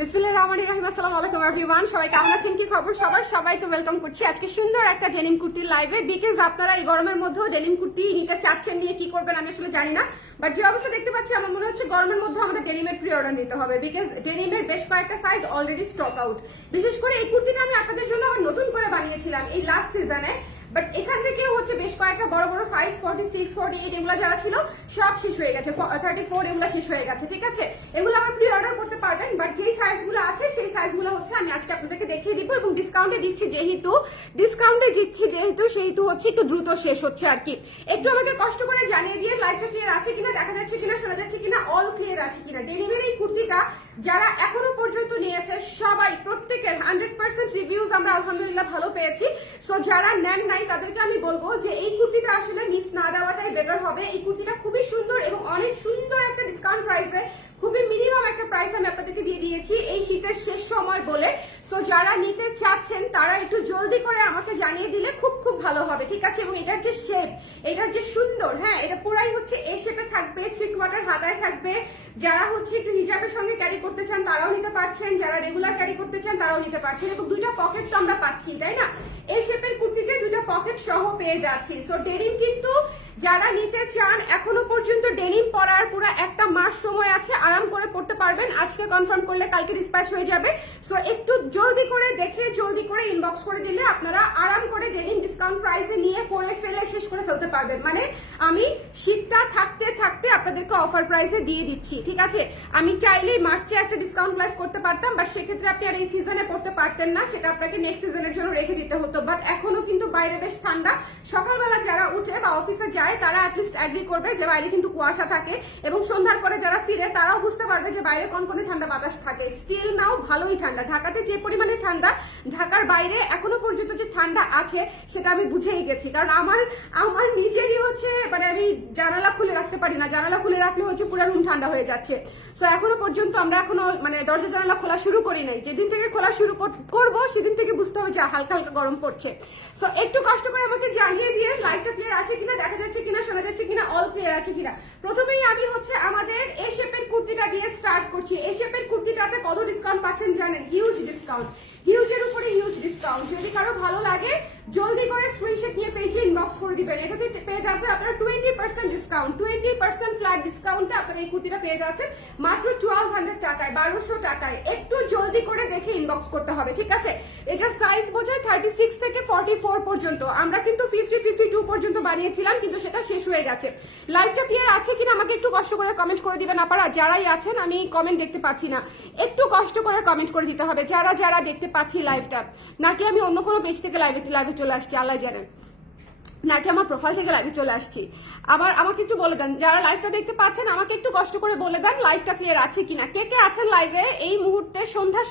বিসমিল্লাহির রহমানির রহিম। আসসালামু আলাইকুম এভরিওয়ান, সবাই কেমন আছেন, কি খবর সবার? সবাইকে ওয়েলকাম করছি আজকে সুন্দর একটা ডেনিম কুর্তির লাইভে। বিকজ আপনারা এই গরমের মধ্যেও ডেনিম কুর্তি নিতে চাচ্ছেন, নিয়ে কি করবেন আমি আসলে জানি না, বাট যে অবস্থা দেখতে পাচ্ছি আমার মনে হচ্ছে গরমের মধ্যে আমাদের ডেনিমের প্রি অর্ডার নিতে হবে। বিকজ ডেনিমের বেশ কয়েকটা সাইজ অলরেডি স্টক আউট। বিশেষ করে এই কুর্তিটা আমি আপনাদের জন্য আবার নতুন করে বানিয়েছিলাম এই লাস্ট সিজনে, বাট এখান থেকে হচ্ছে বেশ কয়েকটা বড় বড় সাইজ 46, 48 এগুলো যারা ছিল সব শেষ হয়ে গেছে, 34 এগুলো শেষ হয়ে গেছে। ঠিক আছে, এগুলো আবার প্রি অর্ডার করতে পারবেন, বাট যেই সাইজগুলো আছে সেই সাইজগুলো হচ্ছে আমি আজকে আপনাদেরকে দেখিয়ে দিব এবং ডিসকাউন্টে দিচ্ছি যেহেতু সেহেতু হচ্ছে একটু দ্রুত শেষ হচ্ছে আর কি। একটু আমাকে কষ্ট করে জানিয়ে দিয়ে লাইভটা ক্লিয়ার আছে কিনা, দেখা যাচ্ছে কিনা, শোনা যাচ্ছে কিনা, অল ক্লিয়ার আছে কিনা। ডেনিমের এই কুর্তিটা যারা এখনো পর্যন্ত নিয়েছে সবাই প্রত্যেকের 100% রিভিউজ আমরা আলহামদুলিল্লাহ ভালো পেয়েছি। সো যারা নেন নাই তাদেরকে আমি বলবো যে এই কুর্তিটা আসলে মিস না দেওয়াটাই বেটার হবে। এই কুর্তিটা খুবই সুন্দর এবং অনেক সুন্দর একটা ডিসকাউন্ট প্রাইসে, খুবই মিনিমাম একটা প্রাইস আমি আপনাদেরকে দিয়ে দিয়েছি এই শীতের শেষ সময় বলে। সো যারা নিতে চাচ্ছেন তারা একটু জলদি করে আমাকে জানিয়ে দিলে খুব খুব ভালো হবে। ঠিক আছে, এবং এটার যে শেপ, এটার যে সুন্দর, হ্যাঁ এটা পুরাই হচ্ছে এ শেপে থাকবে, 3/4 হাতায় থাকবে। যারা হচ্ছে একটু হিজাবের সঙ্গে ক্যারি করতে চান তারাও নিতে পারছেন, যারা রেগুলার ক্যারি করতে চান তারাও নিতে পারছেন। এবং দুইটা পকেট তো আমরা পাচ্ছি, তাই না? এই শেপের কুর্তিতে দুইটা পকেট সহ পেয়ে যাচ্ছি। সো ডেনিম কিন্তু যারা নিতে চান এখনো পর্যন্ত ডেনিম পরার পুরো একটা মাস সময় আছে, আরাম করে পড়তে পারবেন। আজকে কনফার্ম করলে কালকে ডিসপ্যাচ হয়ে যাবে। সো একটু জলদি করে দেখে জলদি করে ইনবক্স করে দিলে আপনারা আরাম করে ডেনিম ডিসকাউন্ট প্রাইসে নিয়ে পরে ফেলে শেষ করে ফেলতে পারবেন। মানে আমি শীতটা থাকতে থাকতে আপনাদেরকে অফার প্রাইসে দিয়ে দিচ্ছি। ঠিক আছে, আমি চাইলেই মার্চে একটা ডিসকাউন্ট লাইভ করতে পারতাম, বাট সেক্ষেত্রে আপনি আর এই সিজনে করতে পারতেন না, সেটা আপনাকে নেক্সট সিজনের জন্য রেখে দিতে হতো। বাট এখনো কিন্তু বাইরে বেশ ঠান্ডা। সকালবেলা যারা উঠে বা অফিসে যায় তারা অ্যাটলিস্ট অ্যাগ্রি করবে যে বাইরে কিন্তু কুয়াশা থাকে, এবং সন্ধ্যার পরে যারা ফিরে তারাও বুঝতে পারবে যে বাইরে কনকনে ঠান্ডা বাতাস থাকে। স্টিল নাও ভালোই ঠান্ডা। ঢাকাতে যে পরিমাণে ঠান্ডা, ঢাকার বাইরে এখনো পর্যন্ত যে ঠান্ডা আছে সেটা আমি বুঝেই গেছি। কারণ আমার নিজেরই হচ্ছে মানে আমি জানালা খুলে রাখতে পারি না, জানালা খুলে রাখলে হচ্ছে পুরো রুম ঠান্ডা হয়ে যাচ্ছে। সো এখনো পর্যন্ত আমরা এখনো মানে দরজা জানালা খোলা শুরু করি নাই। যেদিন থেকে খোলা শুরু করবো সেদিন থেকে বুঝতে হবে যে হালকা হালকা গরম পড়ছে। সো একটু কষ্ট করে আমাকে জানিয়ে দিয়ে লাইভটা ক্লিয়ার আছে কিনা, দেখা যাচ্ছে কিনা, শোনা যাচ্ছে কিনা, অল ক্লিয়ার আছে কিনা। প্রথমেই আমি হচ্ছে আমাদের এই শেপের কুর্তিটা দিয়ে স্টার্ট করছি। এই শেপের কুর্তিটাতে কত ডিসকাউন্ট পাচ্ছেন জানেন? হিউজ ডিসকাউন্ট, হিউজের উপরে হিউজ ডিসকাউন্ট। যদি কারো ভালো লাগে জলদি করে স্ক্রিনশট নিয়ে পেজে ইনবক্স করে দিবেন। এটাতে পেয়ে যাচ্ছে আপনারা 20% ডিসকাউন্ট, 20% ফ্ল্যাট ডিসকাউন্টে আপনারা এই কুর্তিটা পেয়ে যাচ্ছেন মাত্র 1200 টাকায়, 1200 টাকায়। একটু জলদি করে দেখে ইনবক্স করতে হবে। ঠিক আছে, এটার সাইজ বোঝায় 36 থেকে 44 পর্যন্ত। আমরা কিন্তু 50, 52 পর্যন্ত বানিয়েছিলাম, কিন্তু সেটা শেষ হয়ে গেছে। লাইভটা ক্লিয়ার আছে কিনা আমাকে একটু কষ্ট করে কমেন্ট করে দিবেন আপনারা যারাই আছেন। আমি কমেন্ট দেখতে পাচ্ছি না, একটু কষ্ট করে কমেন্ট করে দিতে হবে যারা যারা দেখতে পাচ্ছি লাইভটা। নাকি আমি অন্য কোনো পেজ থেকে লাইভে চলে আসছি আল্লাহ জানেন, নাকি আমার প্রোফাইল থেকে লাইভে চলে আসছি। আবার আমাকে একটু বলে দেন যারা লাইভটা দেখতে পাচ্ছেন, আমাকে একটু কষ্ট করে বলে দেন লাইভটা ক্লিয়ার আছে কিনা। কে কে আছেন লাইভে এই মুহূর্তে? সন্ধ্যার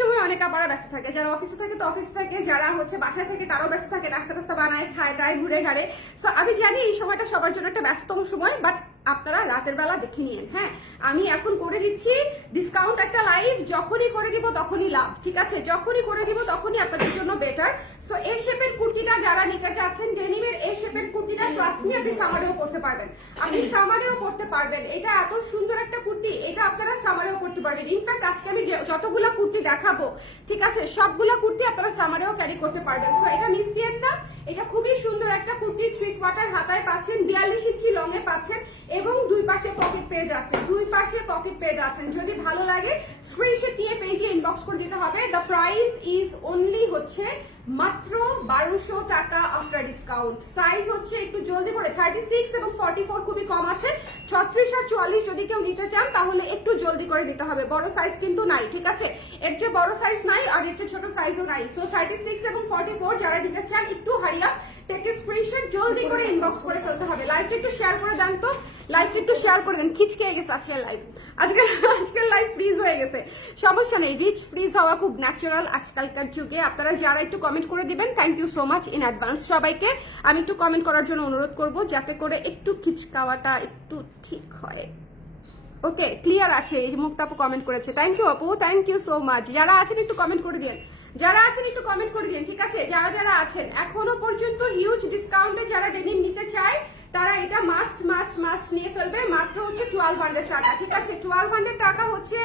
সময় অনেক আবার ব্যস্ত থাকে, যারা অফিসে থাকে তো অফিস থাকে, যারা হচ্ছে বাসায় থেকে তারাও ব্যস্ত থাকে, নাস্তা বানায় খায় দায় ঘুরে ঘাড়ে। সো আমি জানি এই সময়টা সবার জন্য একটা ব্যস্ততম সময়, বাট আপনারা রাতের বেলা দেখে নিন। হ্যাঁ, আমি এখন করে দিচ্ছি ডিসকাউন্ট একটা লাইভ, যখনই করে দিব তখনই লাভ। ঠিক আছে, যখনই করে দিব তখনই আপনাদের জন্য বেটার। সো এই শেপের কুর্তিটা যারা নিতে চাচ্ছেন, ডেনিমের এই শেপের কুর্তিটা ট্রাস্ট মি আপনি সামারেও পড়তে পারবেন, এটা এত সুন্দর একটা কুর্তি, এটা আপনারা সামারেও পড়তে পারবেন। ইনফ্যাক্ট আজকে আমি যতগুলো কুর্তি দেখাবো, ঠিক আছে, সবগুলো কুর্তি আপনারা সামারেও ক্যারি করতে পারবেন। সো এটা মিস দিয়েন না, এটা খুবই সুন্দর একটা কুর্তি। 3/4 হাতায় পাচ্ছেন, 42 ইঞ্চি লং এ পাচ্ছেন, এবং দুই পাশে পকেট পেয়ে যাচ্ছেন, যদি ভালো লাগে স্ক্রিনশট নিয়ে পেজে ইনবক্স করে দিতে হবে। দ্য প্রাইস ইজ অনলি হচ্ছে মাত্র 1200 টাকা আফটার ডিসকাউন্ট। সাইজ হচ্ছে একটু জলদি করে 36 এবং 44 খুবই কম আছে। 36 আর 44 যদি কেউ নিতে চান তাহলে একটু জলদি করে নিতে হবে, বড় সাইজ কিন্তু নাই। ঠিক আছে, এর চেয়ে বড় সাইজ নাই আর এর চেয়ে ছোট সাইজও নাই। সো 36 এবং 44 যারা নিতে চান একটু হারি আপ, টেক স্ক্রিনশট, জলদি করে ইনবক্স করে ফেলতে হবে। লাইভটা একটু শেয়ার করে দেন তো, লাইভটা একটু শেয়ার করে দেন। খিচকে গেছে আজকের লাইভ, আজকের লাইভ ফ্রিজ হয়ে গেছে, সমস্যা নেই, রিচ ফ্রিজ হওয়া খুব ন্যাচারাল আজকালকার যুগে। আপনারা যারা একটু কমেন্ট করে দিবেন, thank you so much in advance. সবাইকে আমি একটু কমেন্ট করার জন্য অনুরোধ করব, যাতে করে একটু খিচকাওয়াটা একটু ঠিক হয়। ওকে, ক্লিয়ার আছে? এই যে মুক্তাপু কমেন্ট করেছে, থ্যাংক ইউ আপু, থ্যাংক ইউ সো মাচ। যারা আছেন একটু কমেন্ট করে দিন, ঠিক আছে? যারা আছেন এখনো পর্যন্ত হিউজ ডিসকাউন্টে যারা ডেনিম নিতে চায় তারা এটা মাস্ট নিয়ে ফেলবে। মাত্র হচ্ছে 1200 টাকা। ঠিক আছে, 1200 টাকা হচ্ছে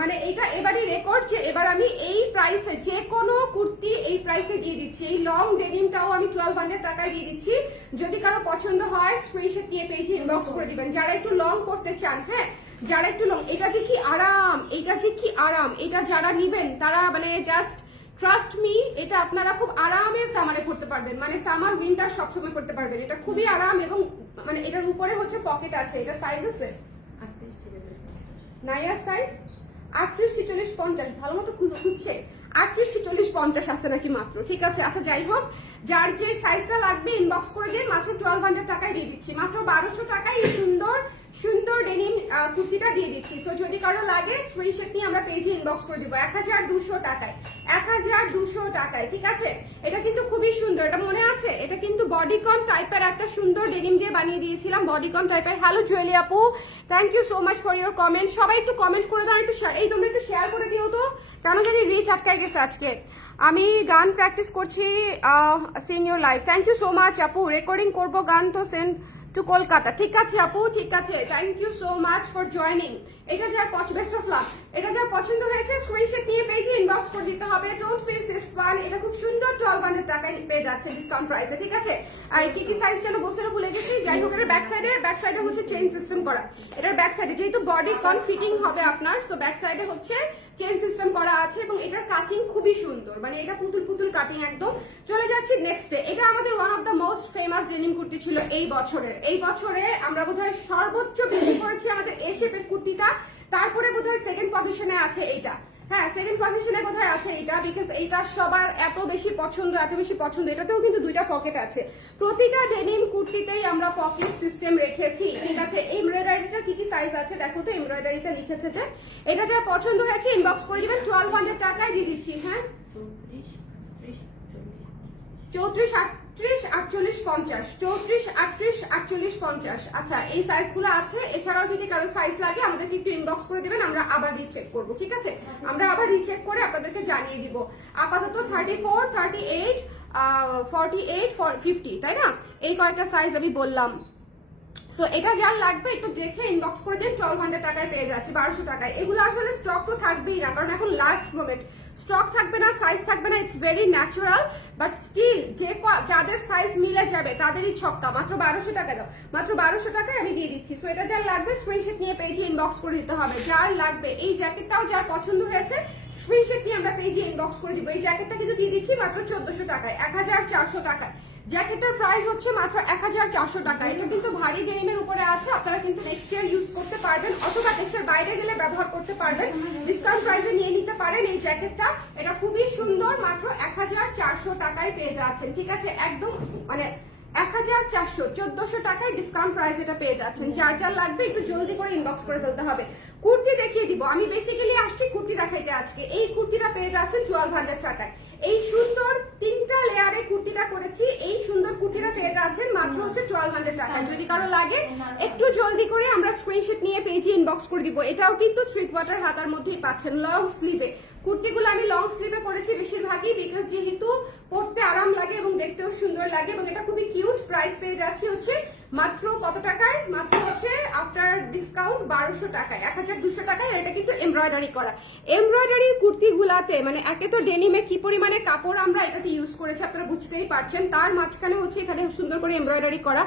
মানে এটা এবারই রেকর্ড যে এবার আমি এই প্রাইসে যে কোনো কুর্তি এই প্রাইসে দিয়ে দিচ্ছি। এই লং ডেনিমটাও আমি 1200 টাকায় দিয়ে দিচ্ছি। যদি কারো পছন্দ হয় স্ক্রিনশট নিয়ে পেজে ইনবক্স করে দিবেন, যারা একটু লং করতে চান। হ্যাঁ, যারা একটু লং, এটা যে কি আরাম, এটা যে কি আরাম, এটা যারা নিবেন তারা মানে জাস্ট ট্রাস্ট মি, এটা আপনারা খুব আরামে সামারে করতে পারবেন, মানে সামার উইন্টার সবসময় করতে পারবেন। এটা খুবই আরাম এবং মানে এটার উপরে হচ্ছে পকেট আছে। এটা সাইজ আছে নাইয়ার সাইজ 38, 46, 50, ভালো মতো খুঁজছে 38, 46, 50 আছে নাকি মাত্র। ঠিক আছে, আচ্ছা যাই হোক, যার যে সাইজটা লাগবে ইনবক্স করে দিন, মাত্র 1200 টাকায় দিয়ে দিচ্ছি, মাত্র 1200 টাকায় এই সুন্দর সুন্দর ডেনিম কুর্তিটা দিয়ে দিচ্ছি। সো যদি কারো লাগে স্ক্রিনশট নিয়ে আমরা পেজে ইনবক্স করে দিব 1200 টাকায়, 1200 টাকায়। ঠিক আছে, এটা কিন্তু খুবই সুন্দর, এটা মনে আছে, এটা কিন্তু বডিকন টাইপের একটা সুন্দর ডেনিম দিয়ে বানিয়ে দিয়েছিলাম, বডিকন টাইপের। হ্যালো জুয়েলি আপু, thank you so much for your comment. সবাই একটু কমেন্ট করে দাও, একটু এই তোমরা একটু শেয়ার করে দিও তো, কেন জানি রিচ আটকায় গেছে আজকে। আমি গান প্র্যাকটিস করছি, sing your live. Thank you so much আপু, রেকর্ডিং করবো গান তো সেন্ড টু কলকাতা। ঠিক আছে আপু, ঠিক আছে, thank you so much for joining. এটা যার বেস্ট অফ লাক, এটা যার পছন্দ হয়েছে স্ক্রিনশট নিয়ে পেজে ইনবক্স করে দিতে হবে। ডোন্ট মিস দিস ওয়ান, এটা খুব সুন্দর 1200 টাকায় পেয়ে যাচ্ছে ডিসকাউন্ট প্রাইসে। ঠিক আছে, আর কি কি সাইজ যেন বলতে ভুলে গেছি। যাই হোক, এটার ব্যাক সাইডে হচ্ছে চেইন সিস্টেম করা। এটার ব্যাক সাইডে যেহেতু বডি কন ফিটিং হবে আপনার, সো ব্যাক সাইডে হচ্ছে চেইন সিস্টেম করা আছে এবং এটার কাটিং খুবই সুন্দর, মানে এটা পুতুল পুতুল কাটিং একদম। চলে যাচ্ছি নেক্সটে। এটা আমাদের one of the most famous denim kurti ছিল এই বছরের। এই বছরে আমরা বোধহয় সর্বোচ্চ বিক্রি করেছি আমাদের এই শেপের কুর্তিটা, তারপরে বোধহয় সেকেন্ড পজিশনে আছে এইটা। হ্যাঁ, সেকেন্ড পজিশনে বোধহয় আছে এইটা, বিকজ এইটা সবার এত বেশি পছন্দ, এত বেশি পছন্দ। এটাতেও কিন্তু দুইটা পকেট আছে, প্রতিটা ডেনিম কুর্তিতেই আমরা পকেট সিস্টেম রেখেছি। ঠিক আছে, এই এমব্রয়ডারিটা কি কি সাইজ আছে দেখো তো, এমব্রয়ডারিটা লিখেছে যে এটা যার পছন্দ হয়েছে ইনবক্স করে দিবেন, 1200 টাকায় দিয়ে দিচ্ছি। হ্যাঁ, 34, 38, 48, 50, 34, 38, 48, 50। আচ্ছা, এই সাইজগুলো আছে। এছাড়াও যদি কারো সাইজ লাগে আমাদেরকে একটু ইনবক্স করে দিবেন, আমরা আবার রিচেক করব। ঠিক আছে, আমরা আবার রিচেক করে আপনাদেরকে জানিয়ে দিব। আপাতত 34, 38, 48, 50, তাই না? এই কয়েকটা সাইজ আমি বললাম। সো এটা যার লাগবে একটু দেখে ইনবক্স করে দিন, 1200 টাকায় পেয়ে যাচ্ছে, 1200 টাকায়। এগুলো আসলে স্টক তো থাকবেই না, কারণ এখন লাস্ট মোমেন্ট, স্টক থাকবে না, সাইজ থাকবে না, it's very natural. But still যাদের সাইজ মিলে যাবে তাদেরই ছক্কা। মাত্র 1200 টাকা দাও, মাত্র 1200 টাকায় আমি দিয়ে দিচ্ছি। সো এটা যার লাগবে স্ক্রিনশট নিয়ে পেজে ইনবক্স করে দিতে হবে। যার লাগবে এই জ্যাকেটটাও যার পছন্দ হয়েছে স্ক্রিনশট নিয়ে আমরা পেজে ইনবক্স করে দিব। এই জ্যাকেটটা কিন্তু দিয়ে দিচ্ছি মাত্র 1400 টাকায়, 1400 টাকায়। জ্যাকেটের প্রাইস হচ্ছে মাত্র 1400 টাকা। এটা কিন্তু ভারী ডেনিমের উপরে আছে, আপনারা কিন্তু নেক্সট ইয়ার ইউজ করতে পারবেন অথবা দেশের বাইরে গেলে ব্যবহার করতে পারবেন। ডিসকাউন্ট প্রাইসে নিয়ে নিতে পারেন এই জ্যাকেটটা। এটা খুবই সুন্দর, মাত্র 1400 টাকায় পেয়ে যাচ্ছেন। ঠিক আছে, একদম মানে 1400, 1400 টাকায় ডিসকাউন্ট প্রাইস এটা পেয়ে যাচ্ছেন। যার যার লাগবে একটু জলদি করে ইনবক্স করে ফেলতে হবে। কুর্তি দেখিয়ে দিব, আমি বেসিক্যালি আসছি কুর্তি দেখাইতে আজকে। এই কুর্তিটা পেয়ে যাচ্ছেন 1200 টাকায়। এই সুন্দর 3টা লেয়ারে কুর্তিটা করেছি, এই সুন্দর কুর্তিটা পেয়ে যাচ্ছেন মাত্র হচ্ছে 1200 টাকায়। যদি কারো লাগে একটু জলদি করে আমরা স্ক্রিনশট নিয়ে পেজে ইনবক্স করে দিব। এটাও কিন্তু 3/4 হাতার মধ্যেই পাচ্ছেন, লং স্লিভে। কুর্তিগুলো আমি লং স্লিভে করেছি বেশিরভাগই, বিকজ যেহেতু পরতে আরাম লাগে এবং দেখতেও সুন্দর লাগে এবং এটা খুবই কিউট। প্রাইস পেয়ে যাচ্ছে হচ্ছে মাত্র কত টাকায়, মাত্র হচ্ছে আফটার ডিসকাউন্ট 1200 টাকায়, 1200 টাকায়। এটা কিন্তু এমব্রয়ডারি করা। এমব্রয়ডারির কুর্তিগুলাতে মানে একে তো ডেনিমে কি পরিমাণে কাপড় আমরা এটাতে ইউজ করেছি আপনারা বুঝতেই পারছেন, তার মাঝখানে হচ্ছে এখানে সুন্দর করে এমব্রয়ডারি করা।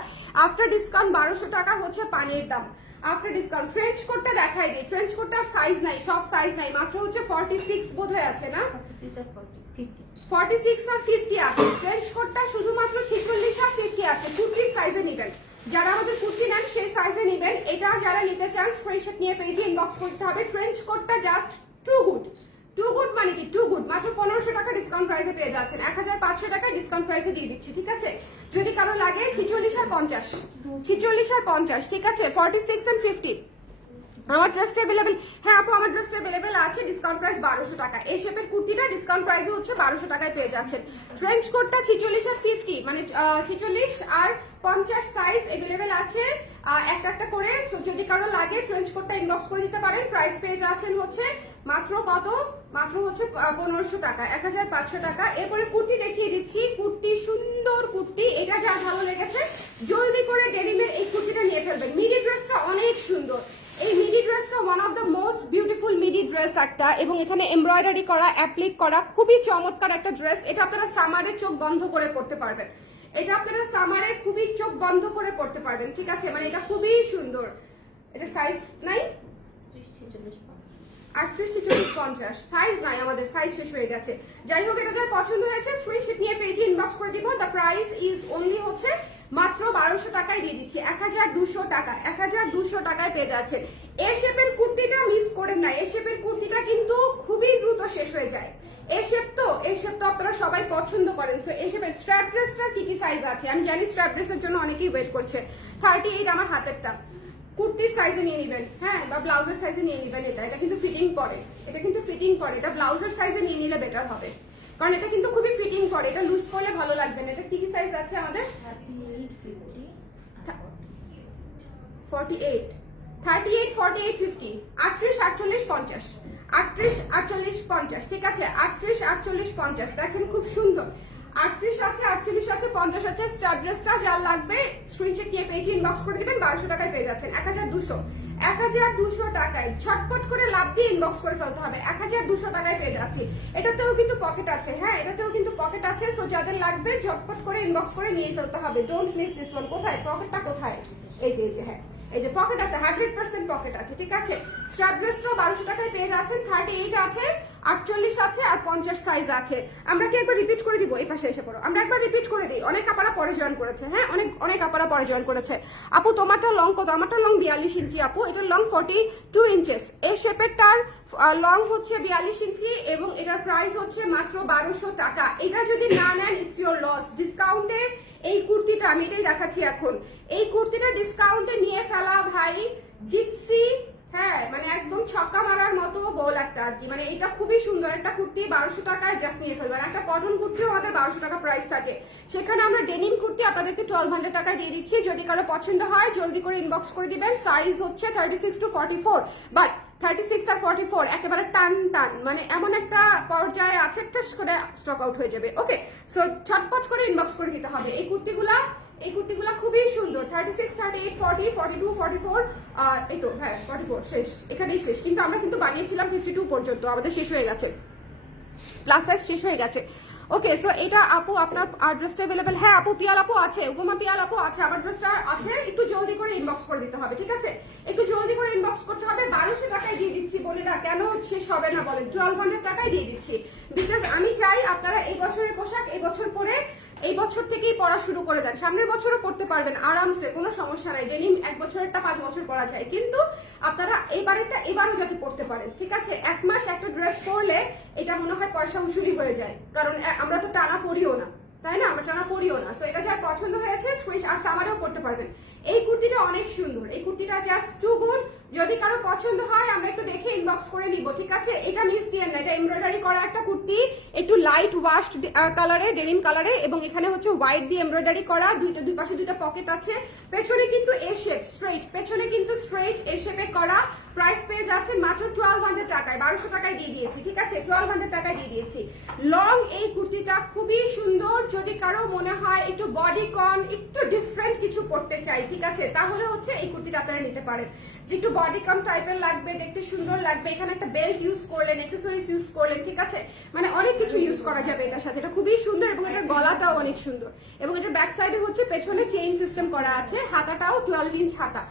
আফটার ডিসকাউন্ট 1200 টাকা হচ্ছে পানির দাম। আফটার ডিসকাউন্ট ট্রেঞ্চ কোটটা দেখাই দিই। ট্রেঞ্চ কোটটার সাইজ নাই, সব সাইজ নাই, মাত্র হচ্ছে 46 বোধ হয়ে আছে না, 46 আর 50 আছে। ট্রেঞ্চ কোটটা শুধুমাত্র 46 আর 50 আছে। কুর্তির সাইজে নেবেন, যারা আমাদের কুর্তি নেন সেই সাইজে নেবেন। এটা যারা নিতে চান স্ক্রিনশট নিয়ে পেজে ইনবক্স করতে হবে। ট্রেঞ্চ কোটটা just too good, too good মানে কি টু গুড, মাত্র 1500 টাকা ডিসকাউন্ট প্রাইসে পেয়ে যাচ্ছেন, 1500 টাকায় ডিসকাউন্ট প্রাইসে দিয়ে দিচ্ছি। ঠিক আছে, যদি কারো লাগে 46 আর 50, 46 আর 50। ঠিক আছে, 46 and 50 আমার ড্রেসটা अवेलेबल। হ্যাঁ আপু, আমার ড্রেসটা अवेलेबल আছে, ডিসকাউন্ট প্রাইস 1200 টাকা। এই শেপের কুর্তিটা ডিসকাউন্ট প্রাইসে হচ্ছে 1200 টাকায় পেয়ে যাচ্ছেন। ট্রেঞ্চ কোটটা 46 আর 50 মানে 46 আর 50 সাইজ अवेलेबल আছে একটা একটা করে। যদি কারো লাগে ট্রেঞ্চ কোটটা ইনবক্স করে দিতে পারেন। প্রাইস পেয়ে যাচ্ছেন হচ্ছে মাত্র কত, মাত্র হচ্ছে 1500 টাকা, 1500 টাকা। এরপরে কুর্তি দেখিয়ে দিচ্ছি, কুর্তি সুন্দর কুর্তি। এটা যা ভালো লেগেছে জলদি করে ডেনিমের এই কুর্তিটা নিয়ে ফেলবেন। মিডি ড্রেসটা অনেক সুন্দর, এই মিডি ড্রেসটা one of the most beautiful মিডি dress এখানে এমব্রয়ডারি করা, অ্যাপ্লিক করা, খুবই চমৎকার একটা ড্রেস। এটা আপনারা সামারে চোখ বন্ধ করে পড়তে পারবেন, এটা আপনারা সামারে খুবই চোখ বন্ধ করে পড়তে পারবেন, ঠিক আছে? মানে এটা খুবই সুন্দর। এটা সাইজ নাই 38-40-50 সাইজ নাই, আমাদের সাইজ শেষ হয়ে গেছে। যাই হোক, এটা যার পছন্দ হয়েছে স্ক্রিনশট নিয়ে পেজে ইনবক্স করে দিব। দ্য প্রাইস ইজ অনলি হচ্ছে মাত্র 1200 টাকায় দিয়ে দিচ্ছি, 1200 টাকা, 1200 টাকায় পেয়ে যাচ্ছে। এ শেপের কুর্তিটা মিস করেন না, এ শেপের কুর্তিটা কিন্তু খুবই দ্রুত শেষ হয়ে যায়। এই শেপ তো আপনারা সবাই পছন্দ করেন। সো এই শেপের স্ট্র্যাপ ড্রেসটা কি কি সাইজ আছে আমি জানি, স্ট্র্যাপ ড্রেসের জন্য অনেকেই ওয়েট করছে। 38 আমার হাতেরটা, কুর্তির সাইজে নিয়ে নেবেন, হ্যাঁ, বা ব্লাউজের সাইজে নিয়ে নেবেন। এটা কিন্তু ফিটিং করে, এটা কিন্তু ফিটিং করে, এটা ব্লাউজের সাইজে নিয়ে নিলে বেটার হবে, কারণ এটা কিন্তু খুবই ফিটিং করে, এটা লুজ করলে ভালো লাগবে না। এটা কি কি সাইজ আছে আমাদের? 48, 38, 48, 50, 38, 48, 50, 38, 48, 50, ঠিক আছে? 38, 48, 50, দেখেন খুব সুন্দর। 38 আছে, 48 আছে, 50 আছে। স্টার ড্রেসটা যার লাগবে স্ক্রিনশট নিয়ে পেজে ইনবক্স করে দিবেন। 1200 টাকায় পেয়ে যাচ্ছেন, 1200 টাকায়। ছটপট করে লাভ দিয়ে ইনবক্স করে ফেলতে হবে, 1200 টাকায় পেয়ে যাচ্ছি। এটাতেও কিন্তু পকেট আছে, হ্যাঁ, এটাতেও কিন্তু পকেট আছে। সো যাদের লাগবে ঝটপট করে ইনবক্স করে নিয়ে ফেলতে হবে। Don't miss this one. কোথায় পকেটটা, কোথায়? এই যে হ্যাঁ, এই যে পকেট আছে, 100% পকেট আছে, ঠিক আছে? স্ট্র্যাপ ড্রেসটাও 1200 টাকায় পেয়ে যাচ্ছেন। 38 আছে, 48 আছে, আর 50 সাইজ আছে। আমরা কি একবার রিপিট করে দিব? এই পাশে এসে পড়ো, আমরা একবার রিপিট করে দিই। অনেক আপারা পরে জয়েন করেছে, হ্যাঁ, অনেক আপারা পরে জয়েন করেছে। আপু তোমারটা লং কত? আমারটা লং 42 ইঞ্চি আপু, এটার লং 42 ইঞ্চেস। এই শেপেরটার লং হচ্ছে 42 ইঞ্চি এবং এটার প্রাইস হচ্ছে মাত্র 1200 টাকা। এটা যদি না নেন ইটস ইউর লস। ডিসকাউন্টে এই কুর্তিটা আমি এটাই দেখাচ্ছি এখন, এই কুর্তিটা ডিসকাউন্টে নিয়ে ফেলা ভাই জিতসি, হ্যাঁ, মানে একদম ছক্কা মারার মতো গোল একটা আর কি। মানে এটা খুবই সুন্দর একটা কুর্তি, 1200 টাকায় জাস্ট নিয়ে ফেলবেন। একটা কটন কুর্তিও আমাদের 1200 টাকা প্রাইস থাকে, সেখানে আমরা ডেনিম কুর্তি আপনাদেরকে 1200 টাকায় দিয়ে দিচ্ছি। যদি কারো পছন্দ হয় জলদি করে ইনবক্স করে দিবেন। সাইজ হচ্ছে 36 to 44, বাট 36 আর 44 একেবারে টান, মানে এমন একটা পর্যায়ে আছে একটা করে স্টক আউট হয়ে যাবে। ওকে, সো ছটপট করে ইনবক্স করে দিতে হবে। এই কুর্তিগুলা খুবই সুন্দর। 36, 38, 40, 42, 44, এই তো হ্যাঁ 44 শেষ, এখানেই শেষ। কিন্তু আমরা কিন্তু বানিয়েছিলাম 52 পর্যন্ত, আমাদের শেষ হয়ে গেছে, প্লাস সাইজ শেষ হয়ে গেছে। ওকে, সো এটা আপু আপনার অ্যাড্রেসটা अवेलेबल? হ্যাঁ আপু, পিয়াল আপু আছে, উপমা পিয়াল আপু আছে, আমার অ্যাড্রেসটা আছে। একটু জলদি করে ইনবক্স করে দিতে হবে, ঠিক আছে? একটু জলদি করে ইনবক্স করতে হবে। 1200 টাকায় দিয়ে দিচ্ছি, বোনেরা কেন শেষ হবে না বলেন? 1200 টাকায় দিয়ে দিচ্ছি, বিকজ আমি চাই আপনারা এই বছরের পোশাক এই বছর পরে, এই বছর থেকেই পড়া শুরু করে দেন। সামনের বছরও পড়তে পারবেন আরামসে, কোনো সমস্যা নাই। ডেনিম এক বছরেরটা 5 বছর পরা যায়, কিন্তু আপনারা এবারও যাতে পড়তে পারেন, ঠিক আছে? এক মাস একটা ড্রেস পরলে এটা মনে হয় পয়সা উসুলি হয়ে যায়, কারণ আমরা তো টানা পড়িও না, তাই না? আমরা টানা পড়িও না। সো এটা যার পছন্দ হয়েছে স্ক্রিন আর সামারেও পড়তে পারবেন। এই কুর্তিটা অনেক সুন্দর, এই কুর্তিটা জাস্ট টু গুড। যদি কারো পছন্দ হয় আমরা একটু দেখে ইনবক্স করে নিব, ঠিক আছে? এটা মিস দিয়ে না, এটা এমব্রয়ডারি করা একটা কুর্তি, একটু লাইট ওয়াশড কালারে, ডেনিম কালারে, এবং এখানে হচ্ছে হোয়াইট দিয়ে এমব্রয়ডারি করা। দুই পাশে দুইটা পকেট আছে। পেছনে কিন্তু এ শেপ স্ট্রেইট, পেছনে কিন্তু স্ট্রেইট এ শেপে করা। প্রাইস পেয়ে যাচ্ছেন মাত্র 1200 টাকায়, 1200 টাকায় দিয়ে দিয়েছি, ঠিক আছে? 1200 টাকায় দিয়ে দিয়েছি। লং এই কুর্তিটা খুবই সুন্দর। যদি কারো মনে হয় একটু বডি কন, একটু ডিফারেন্ট কিছু পড়তে চাই, ঠিক আছে, তাহলে হচ্ছে এই কুর্তিটা আপনারা নিতে পারেন। যে একটু বডি কন টাইপের লাগবে, দেখতে সুন্দর লাগবে, এখানে একটা বেল্ট ইউজ করলেন, অ্যাকসেসরিজ ইউজ করলেন, ঠিক আছে? মানে অনেক কিছু ইউজ করা যাবে এটার সাথে। এটা খুবই সুন্দর এবং এটার গলাটাও অনেক সুন্দর, এবং এটার ব্যাক সাইডে হচ্ছে পেছনে চেইন সিস্টেম করা আছে। হাতাটাও 12 ইঞ্চ হাতা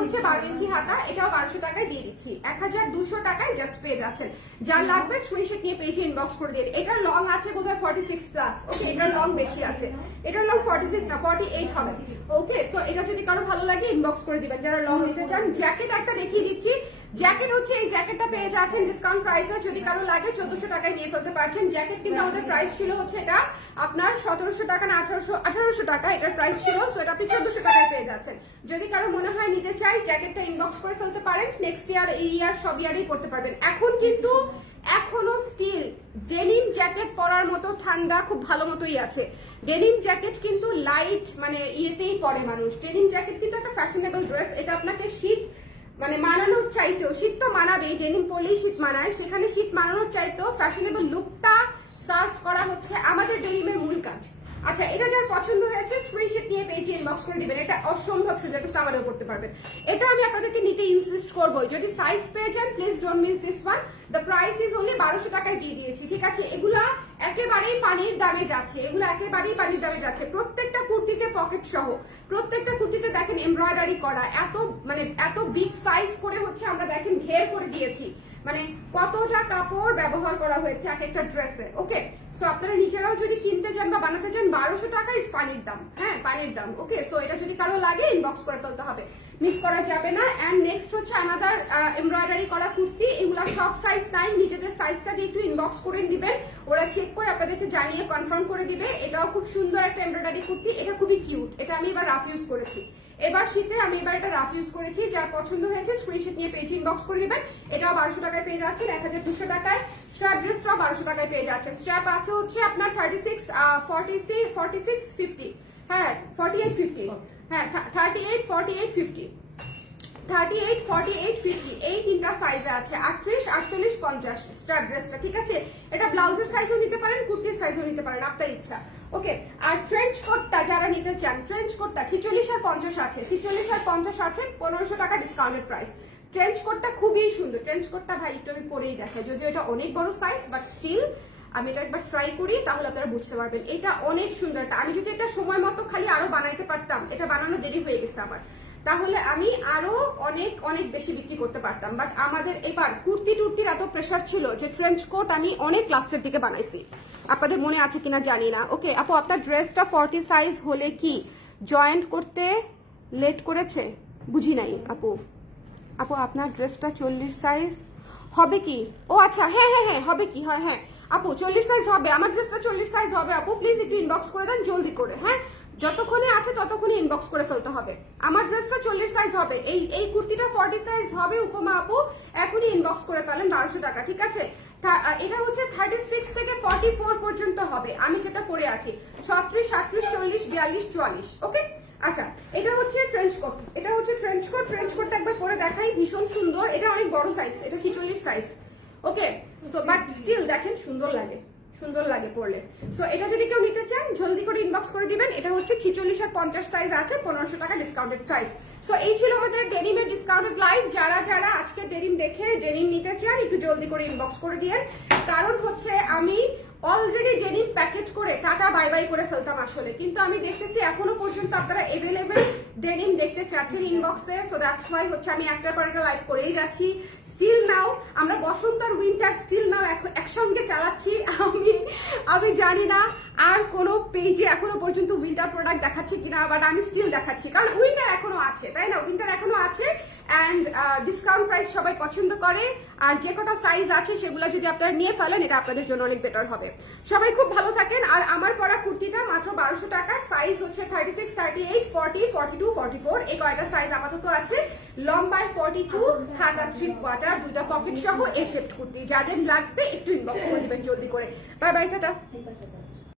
হচ্ছে 12 ইঞ্চি হাতা। এটাও 1200 টাকায় দিয়ে দিচ্ছি, 1200 টাকায় জাস্ট পেয়ে যাচ্ছেন। যার লাগবে স্ক্রিনশট নিয়ে পেজে ইনবক্স করে দিন। এটার লং আছে বোধহয় 46 প্লাস, ওকে, এটার লং বেশি আছে, এটার লং 46 না 48 হবে। ওকে, সো এটা যদি কারো ভালো লাগে ইনবক্স করে দিবেন যারা লং নিতে চান। জ্যাকেট একটা দেখিয়ে দিচ্ছি। জ্যাকেট হচ্ছে এই জ্যাকেটটা পেয়ে যাচ্ছেন ডিসকাউন্ট প্রাইসে, যদি কারো লাগে 1400 টাকায় নিয়ে ফেলতে পারছেন। জ্যাকেট কিন্তু আমাদের প্রাইস ছিল হচ্ছে এটা আপনার 1700 টাকা না 1800 টাকা এটার প্রাইস ছিল। সো এটা আপনি 1400 টাকায় পেয়ে যাচ্ছেন। যদি কারো মনে হয় নিতে চাই জ্যাকেটটা ইনবক্স করে ফেলতে পারেন। নেক্সট ইয়ার, এই ইয়ার, সব ইয়ারেই পড়তে পারবেন। এখন কিন্তু এখনো স্টিল ডেনিম জ্যাকেট পরার মতো ঠান্ডা খুব ভালো মতোই আছে। ডেনিম জ্যাকেট কিন্তু লাইট মানে ইয়েতেই পরে মানুষ। ডেনিম জ্যাকেট কিন্তু একটা ফ্যাশনেবল ড্রেস। এটা আপনাকে শীত মানে মানানোর চাইতেও, শীত তো মানাবেই, ডেনিম পরলেই শীত মানায়, সেখানে শীত মানানোর চাইতেও ফ্যাশনেবল লুকটা সার্ভ করা হচ্ছে আমাদের ডেনিমের মূল কাজ। আচ্ছা, এটা যার পছন্দ হয়েছে স্ক্রিনশট নিয়ে পেজে ইনবক্স করে দিবেন। এটা অসম্ভব সুন্দর, একটা সামারেও করতে পারবেন। এটা আমি আপনাদেরকে নিতে ইনসিস্ট করবো, যদি সাইজ পেয়ে যান please don't miss this one. The price is only 1200 টাকায় দিয়ে দিয়েছি, ঠিক আছে? এগুলা একেবারেই পানির দামে যাচ্ছে, এগুলো একেবারেই পানির দামে যাচ্ছে। প্রত্যেকটা কুর্তিতে পকেট সহ, প্রত্যেকটা কুর্তিতে দেখেন এমব্রয়ডারি করা, এত বিগ সাইজ করে হচ্ছে আমরা দেখেন ঘের করে দিয়েছি, মানে কতটা কাপড় ব্যবহার করা হয়েছে এক একটা ড্রেসে। ওকে, সো আপনারা নিজেরাও যদি কিনতে চান বা বানাতে চান 1200 টাকা ইজ পানির দাম, হ্যাঁ পানির দাম। ওকে, সো এটা যদি কারো লাগে ইনবক্স করে ফেলতে হবে, মিস করা যাবে না। এন্ড নেক্সট হচ্ছে আনাদার এমব্রয়ডারি করা কুর্তি, এগুলা সব সাইজ নাই, নিজেদের সাইজটা দিয়ে একটু ইনবক্স করে দিবেন, ওরা চেক করে আপনাদেরকে জানিয়ে কনফার্ম করে দিবে। এটাও খুব সুন্দর একটা এমব্রয়ডারি কুর্তি, এটা খুবই কিউট। এটা আমি এবার রাফ ইউজ করেছি, এবার শীতে আমি এবার এটা রাফ ইউজ করেছি। যার পছন্দ হয়েছে স্ক্রিনশট নিয়ে পেজ ইনবক্স করে দিবেন। এটাও 1200 টাকায় পেয়ে যাচ্ছেন, 1200 টাকায়। স্ট্র্যাপ ড্রেসটাও 1200 টাকায় পেয়ে যাচ্ছেন। স্ট্র্যাপ আছে হচ্ছে আপনার 36, 46, 50, হ্যাঁ 48, 50, হ্যাঁ 38, 48, 50, 38, 48, 50 এই তিনটা সাইজে আছে, 38, 48, 50 স্ট্র্যাপ ড্রেসটা, ঠিক আছে? এটা ব্লাউজের সাইজও নিতে পারেন, কুর্তির সাইজও নিতে পারেন, আপনার ইচ্ছা। ওকে, আর ট্রেঞ্চ কোটটা যারা নিতে চান, ট্রেঞ্চ কোটটা 46 আর 50 আছে, 46 আর 50 আছে, 1500 টাকা ডিসকাউন্টেড প্রাইস। ট্রেঞ্চ কোটটা খুবই সুন্দর, ট্রেঞ্চ কোটটা ভাই একটু আমি পরেই দেখাই, যদিও এটা অনেক বড় সাইজ বাট স্টিল আমি এটা একবার ট্রাই করি, তাহলে আপনারা বুঝতে পারবেন। এটা অনেক সুন্দর, আমি যদি এটা সময় মতো খালি আরো বানাইতে পারতাম, এটা বানানো দেরি হয়ে গেছে আমার, তাহলে আমি আরো অনেক অনেক বেশি বিক্রি করতে পারতাম। বাট আমাদের এবার কুর্তি টুর্তির এত প্রেশার ছিল যে ট্রেঞ্চ কোট আমি অনেক লাস্টের দিকে বানাইছি, আপনাদের মনে আছে কিনা জানি না। ওকে আপু, আপনার ড্রেসটা 40 সাইজ হলে কি জয়েন্ট করতে লেট করেছে? বুঝি নাই আপু। আপু আপনার ড্রেসটা 40 সাইজ হবে কি? ও আচ্ছা, হ্যাঁ হ্যাঁ হ্যাঁ হবে কি, হ্যাঁ হ্যাঁ আপু 40 সাইজ হবে, আমার ড্রেসটা 40 সাইজ হবে আপু, প্লিজ একটু ইনবক্স করে দেন জলদি করে, হ্যাঁ যতক্ষণে আছে ততক্ষণে ইনবক্স করে ফেলতে হবে। আমার ড্রেসটা 40 সাইজ হবে, এই কুর্তিটা 40 সাইজ হবে উপমা আপু, এখনই ইনবক্স করে ফেলেন, 1200 টাকা, ঠিক আছে? এটা হচ্ছে 36 থেকে 44 পর্যন্ত হবে, আমি যেটা পরে আছি 36, 38, 40, 42, 44। ওকে, আচ্ছা এটা হচ্ছে ট্রেঞ্চ কোট, এটা হচ্ছে ট্রেঞ্চ কোট। ট্রেঞ্চ কোটটা একবার পরে দেখাই, ভীষণ সুন্দর, এটা অনেক বড় সাইজ, এটা 46 size. Okay, so but still দেখেন সুন্দর লাগে, সুন্দর লাগে পরলে। সো এটা যদি কেউ নিতে চান জলদি করে ইনবক্স করে দিবেন। এটা হচ্ছে 46 আর 50 সাইজ আছে, 1500 টাকা ডিসকাউন্টেড প্রাইস। সো এই ছিল আমাদের ডেনিমের ডিসকাউন্টেড লাইভ। যারা যারা আজকে ডেনিম দেখে ডেনিম নিতে চান একটু জলদি করে ইনবক্স করে দিয়েন, কারণ হচ্ছে আমি অলরেডি ডেনিম প্যাকেজ করে টাটা বাই বাই করে ফেলতাম আসলে, কিন্তু আমি দেখতেছি এখনো পর্যন্ত আপনারা এভেলেবেল ডেনিম দেখতে চাচ্ছেন ইনবক্সে, সো দ্যাটস ওয়াই হচ্ছে আমি একটার পর একটা লাইভ করেই যাচ্ছি। স্টিল নাও আমরা বসন্ত আর উইন্টার স্টিল নাও একসঙ্গে চালাচ্ছি। আমি জানি না আর কোনো পেজে এখনো পর্যন্ত উইন্টার প্রোডাক্ট দেখাচ্ছে কিনা, বাট আমি স্টিল দেখাচ্ছি, কারণ উইন্টার এখনো আছে, তাই না? উইন্টার এখনো আছে অ্যান্ড ডিসকাউন্ট প্রাইস সবাই পছন্দ করে, আর যে কটা সাইজ আছে সেগুলো যদি আপনারা নিয়ে ফেলেন এটা আপনাদের জন্য অনেক বেটার হবে। সবাই খুব ভালো থাকেন। আর আমার পরা কুর্তিটা মাত্র 1200 টাকা, সাইজ হচ্ছে 36, 38, 40, 42, 44 এই কয়টা সাইজ আপাতত আছে। লম্বায় 42, হাতা 3/4, দুইটা পকেট সহ এ শেপড কুর্তি। যাদের লাগবে একটু ইনবক্স করে দিবেন জলদি করে। Bye bye, tata.